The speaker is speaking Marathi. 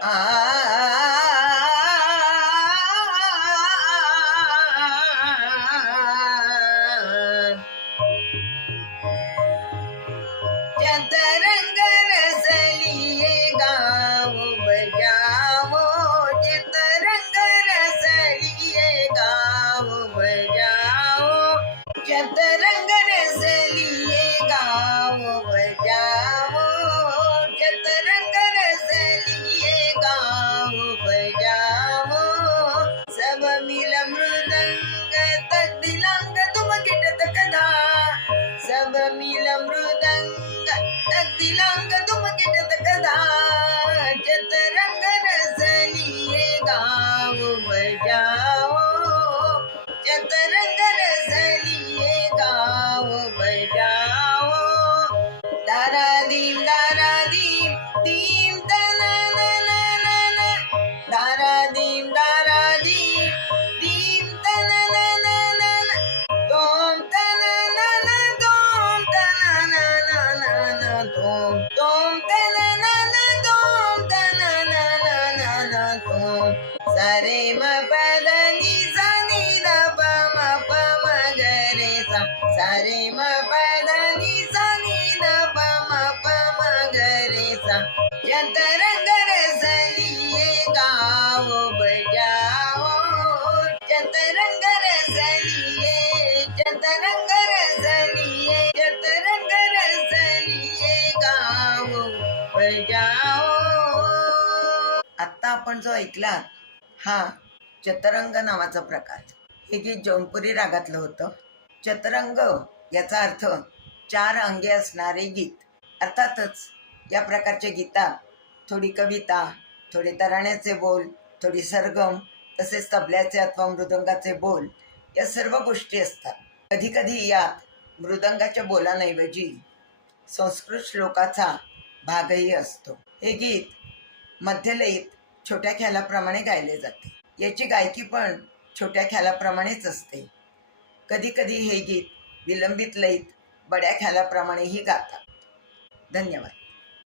चतरंग रसलिए गाँव बजाओ, चतरंग रसलिए गाँव बजाओ, चतरंग रसलिए गाँव बजाओ, चतरंग रसलिए गाँव बजाओ। सब मिल मृदंग तकदिलांग तुम गिटत कदा, सब मिल मृदंग तकदिलांग तुम गिटत कदा, चतरंग रसलिए गाँव बजाओ, चतरंग रसलिए गाँव बजाओ। दारा दीम दीम तना ना ना ना ना, दारा दीम दीम तना ना ना ना ना, तोम तना ना ना, तोम तना ना ना ना ना, तोम तना ना ना, तोम तना ना ना ना ना, तोम। सारे म पद नि सा नि द प म ग रे सा, सारे म पद नि सा नि द प म ग रे सा। चतरंग रसलिए गाँव बजाओ, चतरंग रसलिए, चतरंग रसलिए, चतरंग रसलिए गाँव बजाओ। आता आपण जो ऐकलात हा चतरंग नावाचा प्रकार. हे गीत जौनपुरी रागातलं होतं. चतरंग याचा अर्थ 4 अंगे असणारे गीत. अर्थातच या प्रकारच्या गीतात थोडी कविता, थोडे तराण्याचे बोल, थोडी सरगम, तसेच तबल्याचे अथवा मृदंगाचे बोल या सर्व गोष्टी असतात. कधी कधी यात मृदंगाच्या बोलांऐवजी संस्कृत श्लोकाचा भागही असतो. हे गीत मध्यलयीत छोट्या ख्यालाप्रमाणे गायले जाते. याची गायकी पण छोट्या ख्यालाप्रमाणेच असते. कधी कधी हे गीत विलंबित लयीत बड्या ख्यालाप्रमाणेही गातात. धन्यवाद.